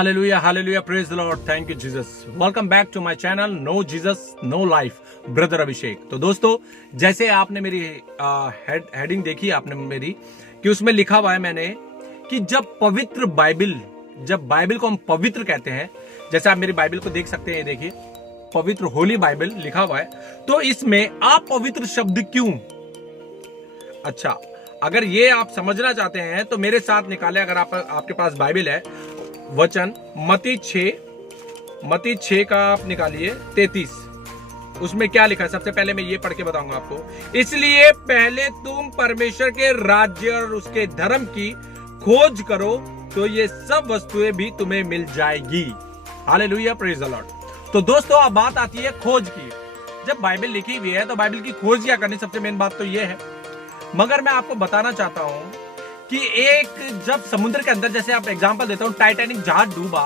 Hallelujah, praise the Lord, thank you Jesus. Welcome back to my channel, No Jesus, No Life, brother Abhishek. तो दोस्तों, जैसे आपने मेरी heading देखी आपने मेरी कि उसमें लिखा हुआ है मैंने कि जब बाइबल को हम पवित्र कहते हैं, जैसे आप मेरी बाइबल को देख सकते हैं, ये देखिए पवित्र होली बाइबल लिखा हुआ है, तो इसमें अपवित्र शब्द क्यों? अच्छा, अगर ये आप समझना चाहते हैं तो मेरे साथ निकाले, अगर आपके पास बाइबल है, वचन मत्ती 6 का आप निकालिए 33। उसमें क्या लिखा है? सबसे पहले मैं ये पढ़ के बताऊंगा आपको। इसलिए पहले तुम परमेश्वर के राज्य और उसके धर्म की खोज करो, तो ये सब वस्तुएं भी तुम्हें मिल जाएगी। Hallelujah, praise the Lord. तो दोस्तों, अब बात आती है खोज की। जब बाइबल लिखी हुई है तो बाइबल की खोज क्या करनी, सबसे मेन बात तो ये है। मगर मैं आपको बताना चाहता हूं कि जब समुद्र के अंदर, जैसे आप एग्जांपल देता हूं, टाइटैनिक जहाज डूबा,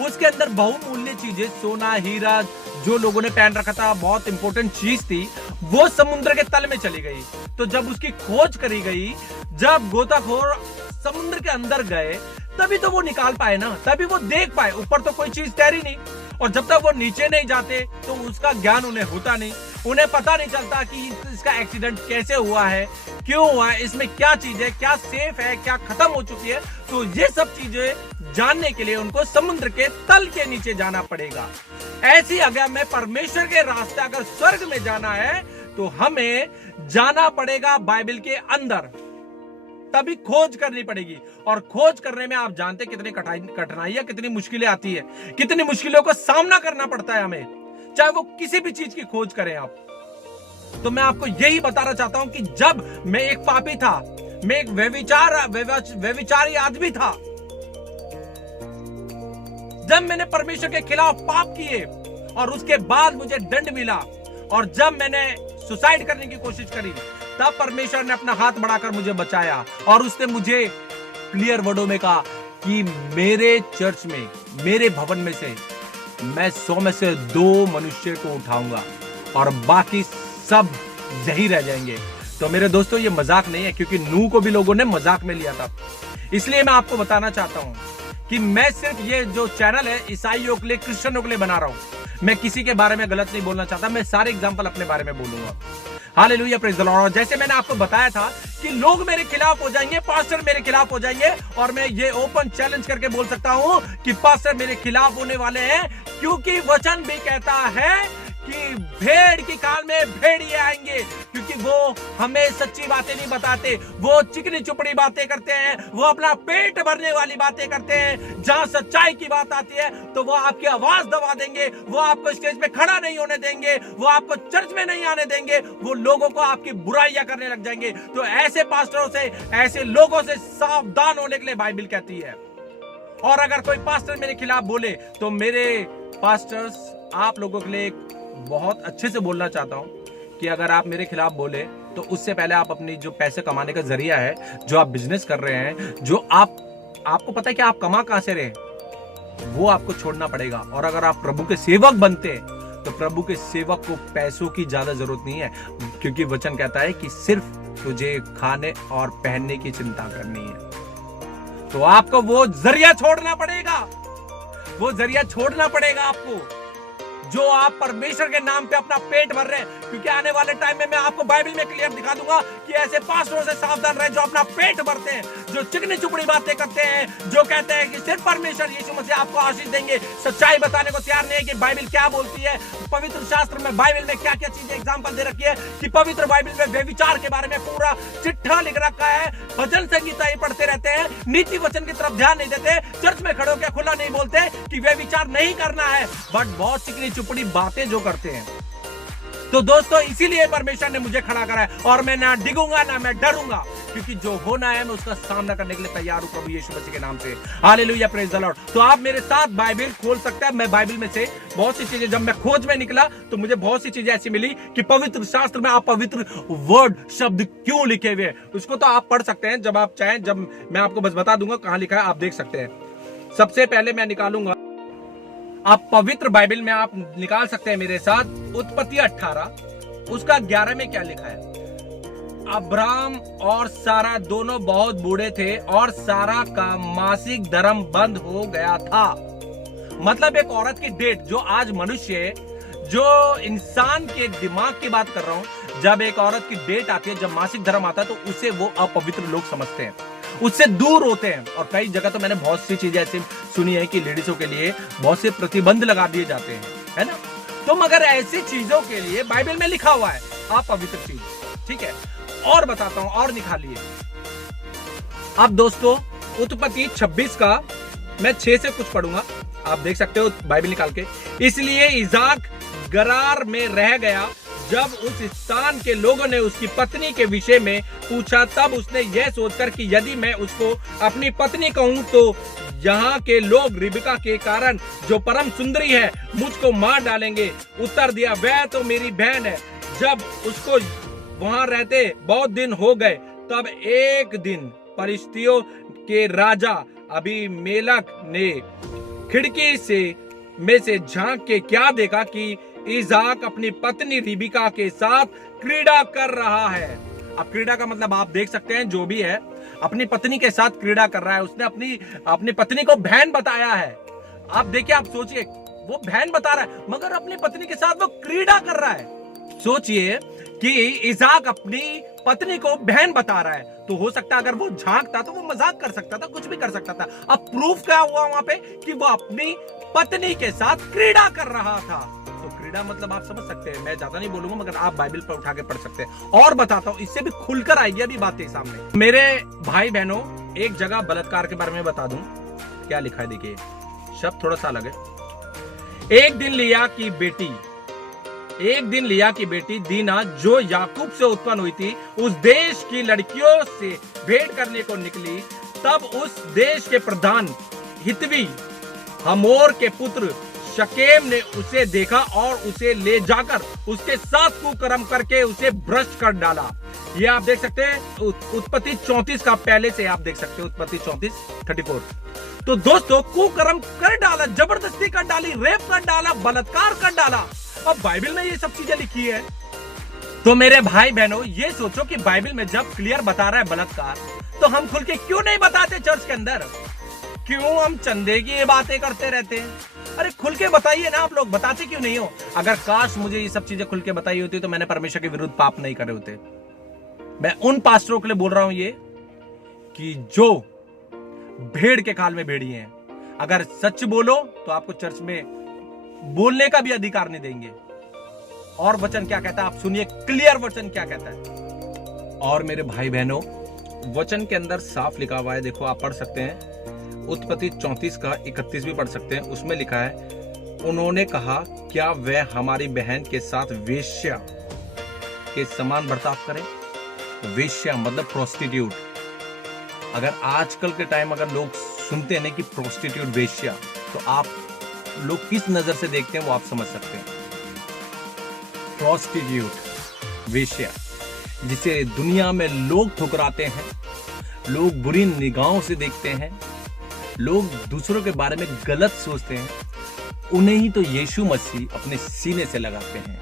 उसके अंदर बहुमूल्य चीजें, सोना, हीरा, जो लोगों ने पहन रखा था, बहुत इंपॉर्टेंट चीज थी, वो समुद्र के तल में चली गई। तो जब उसकी खोज करी गई, जब गोताखोर समुद्र के अंदर गए, तभी तो वो निकाल पाए ना, तभी वो देख पाए। ऊपर तो कोई चीज तैरी नहीं, और जब तक वो नीचे नहीं जाते तो उसका ज्ञान उन्हें होता नहीं, उन्हें पता नहीं चलता कि इसका एक्सीडेंट कैसे हुआ है, क्यों हुआ है, इसमें क्या चीज है, क्या सेफ है, क्या खत्म हो चुकी है। तो ये सब चीजें जानने के लिए उनको समुद्र के तल के नीचे जाना पड़ेगा। ऐसी अगर में परमेश्वर के रास्ते, अगर स्वर्ग में जाना है तो हमें जाना पड़ेगा बाइबल के अंदर, तभी खोज करनी पड़ेगी। और खोज करने में आप जानते कितनी कठिनाइयां, कितनी मुश्किलें आती है, कितनी मुश्किलों का सामना करना पड़ता है हमें, चाहे वो किसी भी चीज की खोज करें आप। तो मैं आपको यही बताना चाहता हूं कि जब मैं एक पापी था, मैं एक व्यभिचारी आदमी था, जब मैंने परमेश्वर के खिलाफ पाप किए और उसके बाद मुझे दंड मिला, और जब मैंने सुसाइड करने की कोशिश करी, तब परमेश्वर ने अपना हाथ बढ़ाकर मुझे बचाया, और उसने मुझे क्लियर वर्डों में कहा कि मेरे चर्च में, मेरे भवन में से मैं 100 में से 2 मनुष्य को उठाऊंगा और बाकी सब यही रह जाएंगे। तो मेरे दोस्तों, ये मजाक नहीं है, क्योंकि नूह को भी लोगों ने मजाक में लिया था। इसलिए मैं आपको बताना चाहता हूं कि मैं सिर्फ ये जो चैनल है ईसाइयों के लिए, क्रिश्चियनों के लिए बना रहा हूं। मैं किसी के बारे में गलत नहीं बोलना चाहता, मैं सारे एग्जाम्पल अपने बारे में बोलूंगा। Hallelujah, praise the Lord. जैसे मैंने आपको बताया था कि लोग मेरे खिलाफ हो जाएंगे, पास्टर मेरे खिलाफ हो जाएंगे, और मैं ये ओपन चैलेंज करके बोल सकता हूं कि पास्टर मेरे खिलाफ होने वाले हैं, क्योंकि वचन भी कहता है कि भेड़ की काल में भेड़िए आएंगे, क्योंकि वो हमें सच्ची बातें नहीं बताते, वो चिकनी चुपड़ी बातें करते हैं, वो अपना पेट भरने वाली बातें करते हैं। जहां सच्चाई की बात आती है तो वो आपकी आवाज दबा देंगे, वो आपको स्टेज पे खड़ा नहीं होने देंगे, वो आपको चर्च में नहीं आने देंगे, वो लोगों को आपकी बुराइयां करने लग जाएंगे। तो ऐसे पास्टरों से, ऐसे लोगों से सावधान होने के लिए बाइबल कहती है। और अगर कोई पास्टर मेरे खिलाफ बोले तो मेरे पास्टर्स, आप लोगों के लिए बहुत अच्छे से बोलना चाहता हूं कि अगर आप मेरे खिलाफ बोले तो उससे पहले आप अपनी जो पैसे कमाने का जरिया है, जो आप बिजनेस कर रहे हैं, जो आपको पता है कि आप कमा कहां से रहे, वो आपको छोड़ना पड़ेगा। और अगर आप प्रभु के सेवक बनते हैं तो प्रभु के सेवक को पैसों की ज्यादा जरूरत नहीं है, क्योंकि वचन कहता है कि सिर्फ तुझे खाने और पहनने की चिंता करनी है। तो आपको वो जरिया छोड़ना पड़ेगा, वो जरिया छोड़ना पड़ेगा आपको, जो आप परमेश्वर के नाम पे अपना पेट भर रहे हैं। क्योंकि आने वाले टाइम में मैं आपको बाइबल में क्लियर दिखा दूंगा कि ऐसे पास्टरों से सावधान रहे, जो अपना पेट भरते हैं, जो चिकनी चुपड़ी बातें करते हैं, जो कहते हैं कि सिर्फ परमेश्वर यीशु मसीह आपको आशीष देंगे, सच्चाई बताने को तैयार नहीं है कि बाइबल क्या बोलती है, पवित्र शास्त्र में, बाइबल में क्या क्या चीजें एग्जाम्पल दे रखी है, कि पवित्र बाइबल में व्यभिचार के बारे में पूरा चिट्ठा लिख रखा है। भजन संगीता ही पढ़ते रहते हैं, नीति वचन की तरफ ध्यान नहीं देते, चर्च में खड़े होकर खुला नहीं बोलते कि व्यभिचार नहीं करना है, बट बहुत चिकनी चुपड़ी बातें जो करते हैं। तो दोस्तों, इसीलिए परमेश्वर ने मुझे खड़ा करा है, और मैं ना डिगूंगा ना मैं डरूंगा, क्योंकि जो होना है मैं उसका सामना करने के लिए तैयार हूं प्रभु यीशु मसीह के नाम से। Hallelujah, praise the Lord. तो आप मेरे साथ बाइबल खोल सकते हैं। मैं बाइबल में से बहुत सी चीजें, जब मैं खोज में निकला तो मुझे बहुत सी चीजें ऐसी मिली कि पवित्र शास्त्र में अपवित्र वर्ड, शब्द क्यों लिखे हुए हैं, उसको तो आप पढ़ सकते हैं जब आप चाहें। जब मैं आपको बस बता दूंगा कहां लिखा है, आप देख सकते हैं। सबसे पहले मैं निकालूंगा, आप पवित्र बाइबल में आप निकाल सकते हैं मेरे साथ, उत्पत्ति 18 उसका 11 में क्या लिखा है। अब्राहम और सारा दोनों बहुत बूढ़े थे और सारा का मासिक धर्म बंद हो गया था। मतलब एक औरत की डेट, जो आज मनुष्य, जो इंसान के दिमाग की बात कर रहा हूं, जब एक औरत की डेट आती है, जब मासिक धर्म आता है, तो उसे वो अपवित्र लोग समझते हैं, उससे दूर होते हैं। और कई जगह तो मैंने बहुत सी चीजें ऐसी सुनी है कि लेडीजों के लिए बहुत से प्रतिबंध लगा दिए जाते हैं, है ना। तो मगर ऐसी चीजों के लिए बाइबल में लिखा हुआ है अपवित्र चीज, ठीक है। और बताता हूं, और निकालिए। अब दोस्तों उत्पत्ति 26 का मैं 6 से कुछ पढ़ूंगा, आप देख सकते हो बाइबल निकाल के। इसलिए इजाक गरार में रह गया। जब उस स्थान के लोगों ने उसकी पत्नी के विषय में पूछा, तब उसने यह सोचकर कि यदि मैं उसको अपनी पत्नी कहूं तो यहाँ के लोग रिबका के कारण, जो परम सुंदरी है, मुझको मार डालेंगे। उत्तर दिया, वह तो मेरी बहन है। जब उसको वहां रहते बहुत दिन हो गए, तब एक दिन परिस्थितियों के राजा अबीमेलेक ने खिड़की में से झांक के क्या देखा कि इजाक अपनी पत्नी रिबका के साथ क्रीड़ा कर रहा है। अब क्रीड़ा का मतलब आप देख सकते हैं, जो भी है अपनी पत्नी के साथ क्रीड़ा कर रहा है। उसने अपनी पत्नी को बहन बताया है। आप देखिए, आप सोचिए, वो बहन बता रहा है मगर अपनी पत्नी के साथ वो क्रीड़ा कर रहा है। सोचिए कि इजाक अपनी पत्नी को बहन बता रहा है, तो हो सकता है अगर वो झांकता तो वो मजाक कर सकता था, कुछ भी कर सकता था। अब प्रूफ क्या हुआ वहां पे कि वो अपनी पत्नी के साथ क्रीड़ा कर रहा था। तो क्रीड़ा मतलब आप समझ सकते हैं, मैं ज्यादा नहीं बोलूंगा, मगर आप बाइबल पर उठा के पढ़ सकते हैं। और बताता हूं, इससे भी खुलकर आएगी अभी बातें सामने। मेरे भाई बहनों, एक जगह बलात्कार के बारे में बता दूं, क्या लिखा है देखिए, शब्द थोड़ा सा अलग है। एक दिन लिया की बेटी दीना, जो याकूब से उत्पन्न हुई थी, उस देश की लड़कियों से भेंट करने को निकली। तब उस देश के प्रधान हित्वी हमोर के पुत्र शकेम ने उसे देखा और उसे ले जाकर उसके साथ कुकर्म करके उसे भ्रष्ट कर डाला। ये आप देख सकते हैं उत्पत्ति 34 का, पहले से आप देख सकते हो उत्पत्ति 34:34। तो दोस्तों कुकर्म कर डाला, जबरदस्ती कर डाली, रेप कर डाला, बलात्कार कर डाला। अब बाइबल में ये सब चीजें लिखी है। तो मेरे भाई बहनों, ये सोचो कि बाइबल में जब क्लियर बता रहा है बलात्कार, तो हम खुल के क्यों नहीं बताते चर्च के अंदर? क्यों हम चंदे की ये बातें करते रहते हैं? अरे खुल के बताइए ना, आप लोग बताते क्यों नहीं हो? अगर काश मुझे ये सब चीजें खुल के बताई होती तो मैंने परमेश्वर के विरुद्ध पाप नहीं करे होते। मैं उन पास्टरों के लिए बोल रहा हूं ये कि जो भेड़ के काल में भेड़िए हैं। अगर सच बोलो तो आपको चर्च में बोलने का भी अधिकार नहीं देंगे। और वचन क्या कहता है आप सुनिए, क्लियर वचन क्या कहता है। और मेरे भाई बहनों, वचन के अंदर साफ लिखा हुआ है, देखो आप पढ़ सकते हैं, उत्पत्ति 34 का 31 भी पढ़ सकते हैं। उसमें लिखा है, उन्होंने कहा, क्या वह हमारी बहन के साथ वेश्या के समान बर्ताव करे? वेश्या मतलब प्रोस्टिट्यूट। अगर आजकल के टाइम अगर लोग सुनते हैं कि प्रोस्टिट्यूट, वेश्या, तो आप लोग किस नजर से देखते हैं वो आप समझ सकते हैं। प्रोस्टिट्यूट, वेश्या, जिसे दुनिया में लोग ठुकराते हैं, लोग बुरी निगाहों से देखते हैं, लोग दूसरों के बारे में गलत सोचते हैं, उन्हें ही तो यीशु मसीह अपने सीने से लगाते हैं।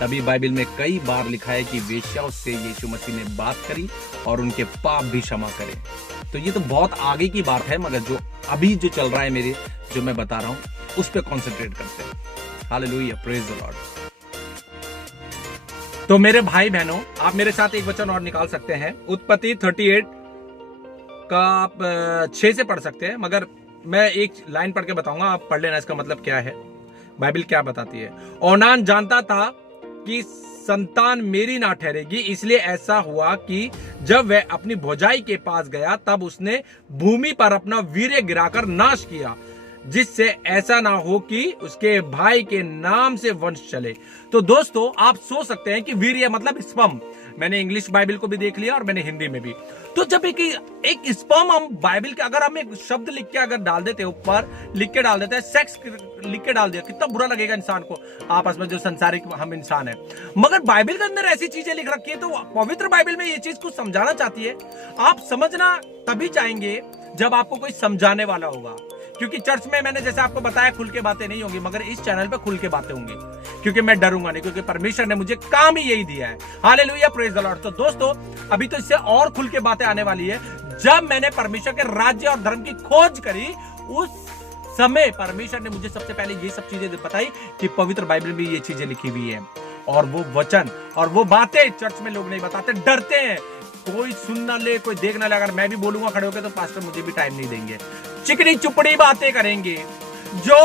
तभी बाइबल में कई बार लिखा है कि वेश्याओं से यीशु मसीह ने बात करी और उनके पाप भी क्षमा करे। तो ये तो बहुत आगे की बात है, मगर जो अभी जो चल रहा है मेरे, जो मैं बता रहा हूं, उस पर कॉन्सेंट्रेट करते हैं। Hallelujah, praise the Lord. तो मेरे भाई बहनों, आप मेरे साथ एक वचन और निकाल सकते हैं, उत्पत्ति 38 का आप 6 से पढ़ सकते हैं, मगर मैं एक लाइन पढ़ के बताऊंगा, आप पढ़ लेना इसका मतलब क्या है, बाइबल क्या बताती है। ओनान जानता था कि संतान मेरी ना ठहरेगी, इसलिए ऐसा हुआ कि जब वह अपनी भौजाई के पास गया, तब उसने भूमि पर अपना वीर्य गिराकर नाश किया, जिससे ऐसा ना हो कि उसके भाई के नाम से वंश चले। तो दोस्तों आप सोच सकते हैं कि वीर्य मतलब स्पर्म। मैंने इंग्लिश बाइबल को भी देख लिया और मैंने हिंदी में भी। तो जब एक स्पर्म हम बाइबल के, अगर हम एक शब्द लिख के अगर डाल देते, ऊपर लिख के डाल देते हैं, सेक्स लिख के डाल दिया, कितना बुरा लगेगा इंसान को, आपस में जो संसारिक हम इंसान है। मगर बाइबल के अंदर ऐसी चीजें लिख रखी है, तो पवित्र बाइबल में ये चीज कुछ समझाना चाहती है। आप समझना तभी चाहेंगे जब आपको कोई समझाने वाला होगा, क्योंकि चर्च में मैंने जैसे आपको बताया खुल के बातें नहीं होंगी, मगर इस चैनल पे खुल के बातें होंगी। क्योंकि मैं डरूंगा नहीं, क्योंकि परमेश्वर ने मुझे काम ही यही दिया है। Hallelujah, praise the Lord. तो दोस्तों, अभी तो इससे और खुल के बातें आने वाली है। जब मैंने परमेश्वर के राज्य और धर्म की खोज करी, उस समय परमेश्वर ने मुझे सबसे पहले ये सब चीजें बताई कि पवित्र बाइबल में ये चीजें लिखी हुई है, और वो वचन और वो बातें चर्च में लोग नहीं बताते, डरते हैं। कोई सुन ना ले, कोई देख ना ले। अगर मैं भी बोलूंगा खड़े होकर तो पास्टर मुझे भी टाइम नहीं देंगे, चिकनी चुपड़ी बातें करेंगे। जो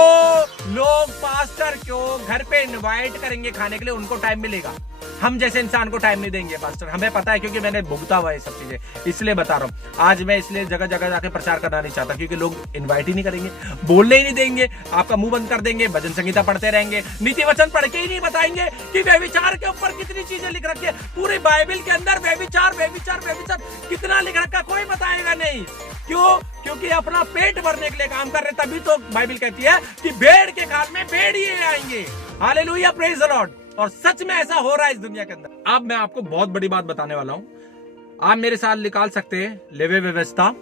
लोग पास्टर को घर पे इनवाइट करेंगे खाने के लिए, उनको टाइम मिलेगा। हम जैसे इंसान को टाइम नहीं देंगे पास्टर, हमें पता है, क्योंकि मैंने भुगता हुआ है सब चीजें, इसलिए बता रहा हूँ। आज मैं इसलिए जगह जगह जाके प्रचार करना नहीं चाहता, क्योंकि लोग इनवाइट ही नहीं करेंगे, बोलने ही नहीं देंगे, आपका मुंह बंद कर देंगे, भजन संगीता पढ़ते रहेंगे, नीति वचन पढ़ के ही नहीं बताएंगे कि व्यभिचार के ऊपर कितनी चीजें लिख रखी है। पूरी बाइबल के अंदर व्यभिचार व्यभिचार व्यभिचार कितना लिख रखा, कोई बताएगा नहीं। क्यों? क्योंकि अपना पेट भरने के लिए काम कर रहे। तभी तो बाइबल कहती है कि भेड़ के खाल में भेड़िए आएंगे। Hallelujah, praise the Lord. और सच में ऐसा हो रहा है इस दुनिया के अंदर। अब मैं आपको बहुत बड़ी बात बताने वाला हूं। आप मेरे साथ निकाल सकते हैं लेवी व्यवस्था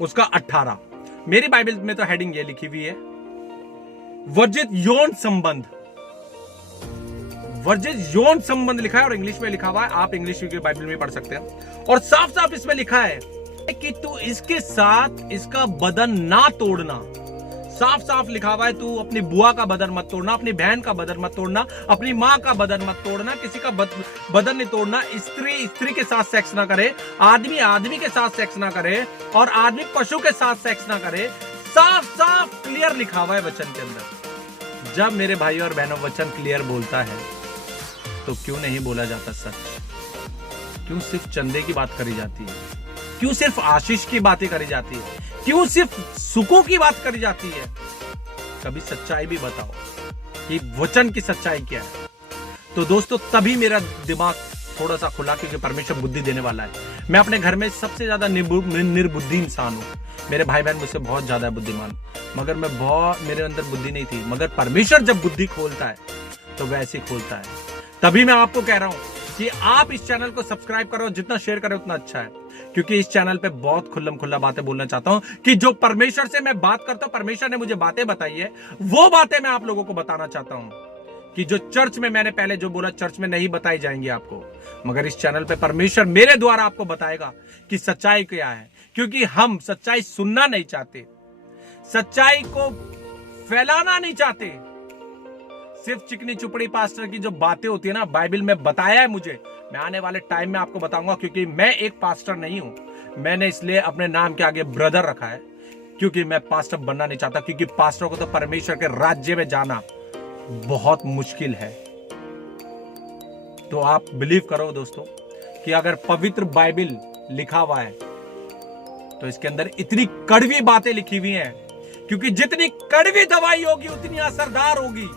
उसका 18। मेरी बाइबल में तो हेडिंग ये लिखी हुई है, वर्जित यौन संबंध। वर्जित यौन संबंध लिखा है, और इंग्लिश में लिखा हुआ है। आप इंग्लिश की बाइबल में पढ़ सकते हैं। और साफ साफ इसमें लिखा है कि तू इसके साथ इसका बदन ना तोड़ना। साफ साफ लिखा हुआ है, तू अपनी बुआ का बदन मत तोड़ना, अपनी बहन का बदन मत तोड़ना, अपनी माँ का बदन मत तोड़ना, किसी का बदन नहीं तोड़ना। स्त्री स्त्री के साथ सेक्स ना करे, आदमी आदमी के साथ सेक्स ना करे, और आदमी पशु के साथ सेक्स ना करे। साफ साफ क्लियर लिखा हुआ है वचन के अंदर। जब मेरे भाई और बहनों वचन क्लियर बोलता है तो क्यों नहीं बोला जाता सच? क्यों सिर्फ चंदे की बात करी जाती है? क्यों सिर्फ आशीष की बातें करी जाती है? क्यों सिर्फ सुखों की बात करी जाती है? कभी सच्चाई भी बताओ कि वचन की सच्चाई क्या है। तो दोस्तों, तभी मेरा दिमाग थोड़ा सा खुला, क्योंकि परमेश्वर बुद्धि देने वाला है। मैं अपने घर में सबसे ज्यादा निर्बुद्धि इंसान हूं। मेरे भाई बहन मुझसे बहुत ज्यादा बुद्धिमान, मगर मेरे अंदर बुद्धि नहीं थी। मगर परमेश्वर जब बुद्धि खोलता है तो वैसे ही खोलता है। तभी मैं आपको कह रहा हूं कि आप इस चैनल को सब्सक्राइब करो, जितना शेयर करें उतना अच्छा है, क्योंकि इस चैनल पे बहुत खुल्लम खुल्ला बातें बोलना चाहता हूं कि जो परमेश्वर से मैं बात करता हूं, परमेश्वर ने मुझे बातें बताई है, वो बातें मैं आप लोगों को बताना चाहता हूं। कि जो चर्च में मैंने पहले जो बोला, चर्च में नहीं बताई जाएंगी आपको, मगर इस चैनल पे परमेश्वर मेरे द्वारा आपको बताएगा कि सच्चाई क्या है। क्योंकि हम सच्चाई सुनना नहीं चाहते, सच्चाई को फैलाना नहीं चाहते। सिर्फ चिकनी चुपड़ी पास्टर की जो बातें होती है ना, बाइबल में बताया है मुझे, मैं आने वाले टाइम में आपको बताऊंगा। क्योंकि मैं एक पास्टर नहीं हूं, मैंने इसलिए अपने नाम के आगे ब्रदर रखा है, क्योंकि मैं पास्टर बनना नहीं चाहता। क्योंकि पास्टर को तो परमेश्वर के राज्य में जाना बहुत मुश्किल है। तो आप बिलीव करो दोस्तों कि अगर पवित्र बाइबल लिखा हुआ है तो इसके अंदर इतनी कड़वी बातें लिखी हुई हैं, क्योंकि जितनी कड़वी दवाई होगी उतनी असरदार होगी।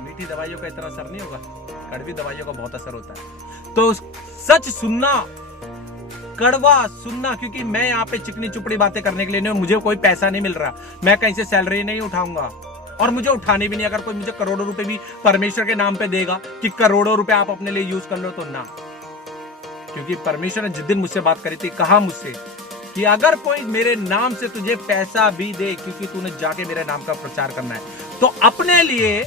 मीठी दवाइयों का इतना असर नहीं होगा, कड़वी दवाइयों का बहुत असर होता है। तो सच सुनना, कड़वा सुनना, क्योंकि मैं यहाँ पे चिकनी चुपड़ी बातें करने के लिए नहीं, मुझे कोई पैसा नहीं मिल रहा, मैं कहीं से सैलरी नहीं उठाऊंगा, और मुझे उठाने भी नहीं। अगर कोई मुझे करोड़ों रुपए भी परमेश्वर के नाम पे देगा कि करोड़ों रुपए आप अपने लिए यूज कर लो, तो ना। क्योंकि परमेश्वर ने जिस दिन मुझसे बात करी थी, कहा मुझसे कि अगर कोई मेरे नाम से तुझे पैसा भी दे, क्योंकि तूने जाके मेरे नाम का प्रचार करना है, तो अपने लिए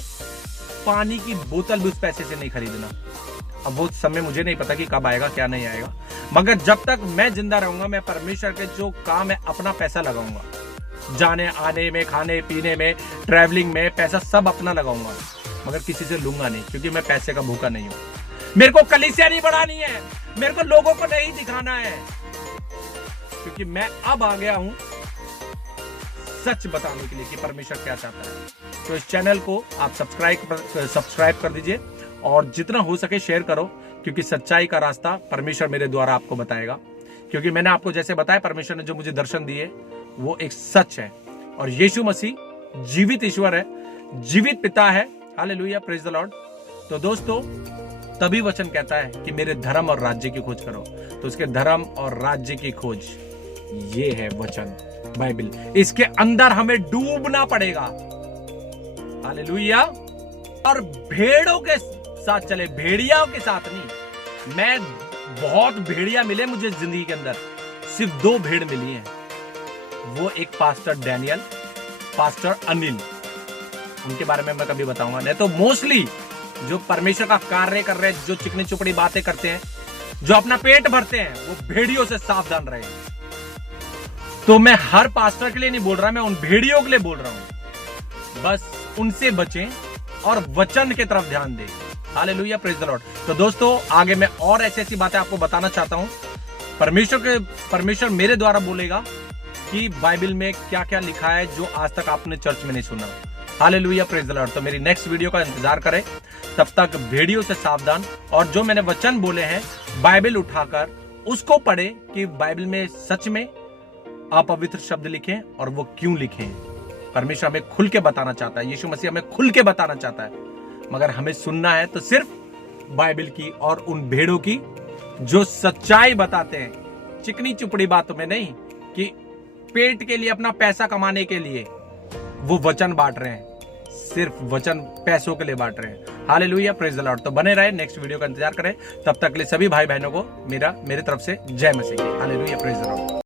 पानी की बोतल भी उस पैसे से नहीं खरीदना। अब वो समय मुझे नहीं पता कि कब आएगा, क्या नहीं आएगा, मगर जब तक मैं जिंदा रहूंगा, मैं परमेश्वर के जो काम है अपना पैसा लगाऊंगा। जाने आने में, खाने पीने में, ट्रैवलिंग में, पैसा सब अपना लगाऊंगा, मगर किसी से लूंगा नहीं, क्योंकि मैं पैसे का भूखा नहीं हूं। मेरे को कलीसिया नहीं बढ़ानी है, मेरे को लोगों को नहीं दिखाना है, क्योंकि मैं अब आ गया हूं सच बताने के लिए कि परमेश्वर क्या चाहता है। तो इस चैनल को आप सब्सक्राइब कर दीजिए, और जितना हो सके शेयर करो, क्योंकि सच्चाई का रास्ता परमेश्वर मेरे द्वारा आपको बताएगा। क्योंकि मैंने आपको जैसे बताया, परमेश्वर ने जो मुझे दर्शन दिए वो एक सच है, और यीशु मसीह जीवित ईश्वर है, जीवित पिता है। Hallelujah, praise the Lord. तो दोस्तों, तभी वचन कहता है कि मेरे धर्म और राज्य की खोज करो। तो उसके धर्म और राज्य की खोज ये है वचन, बाइबल। इसके अंदर हमें डूबना पड़ेगा। हालेलुया। और भेड़ों के साथ चले, भेड़ियाओं के साथ नहीं। मैं बहुत भेड़िया मिले मुझे जिंदगी के अंदर, सिर्फ 2 भेड़ मिली हैं। वो एक पास्टर डैनियल, पास्टर अनिल, उनके बारे में मैं कभी बताऊंगा नहीं। तो मोस्टली जो परमेश्वर का कार्य कर रहे हैं, जो चिकनी चुपड़ी बातें करते हैं, जो अपना पेट भरते हैं, वो भेड़ियों से सावधान रहे। तो मैं हर पास्टर के लिए नहीं बोल रहा, मैं उन भेड़ियों के लिए बोल रहा हूं। बस उनसे बचें और वचन की तरफ ध्यान दें। Hallelujah, praise the Lord. तो दोस्तों, आगे मैं और ऐसी बातें आपको बताना चाहता हूं। परमेश्वर मेरे द्वारा बोलेगा कि बाइबल में क्या क्या लिखा है जो आज तक आपने चर्च में नहीं सुना। Hallelujah, praise the Lord. तो मेरी नेक्स्ट वीडियो का इंतजार करें। तब तक भेड़ियों से सावधान, और जो मैंने वचन बोले हैं बाइबल उठाकर उसको पढ़े कि बाइबल में सच में अपवित्र शब्द लिखे और वो क्यों लिखे। परमेश्वर हमें खुल के बताना चाहता है, यीशु मसीह हमें खुल के बताना चाहता है, मगर हमें सुनना है तो सिर्फ बाइबल की और उन भेड़ों की जो सच्चाई बताते हैं, चिकनी चुपड़ी बातों में नहीं कि पेट के लिए, अपना पैसा कमाने के लिए वो वचन बांट रहे हैं, सिर्फ वचन पैसों के लिए बांट रहे हैं। Hallelujah, praise the Lord. तो बने रहे, नेक्स्ट वीडियो का इंतजार करें। तब तक के लिए सभी भाई बहनों को मेरे तरफ से जय मसीह की। Hallelujah, praise the Lord.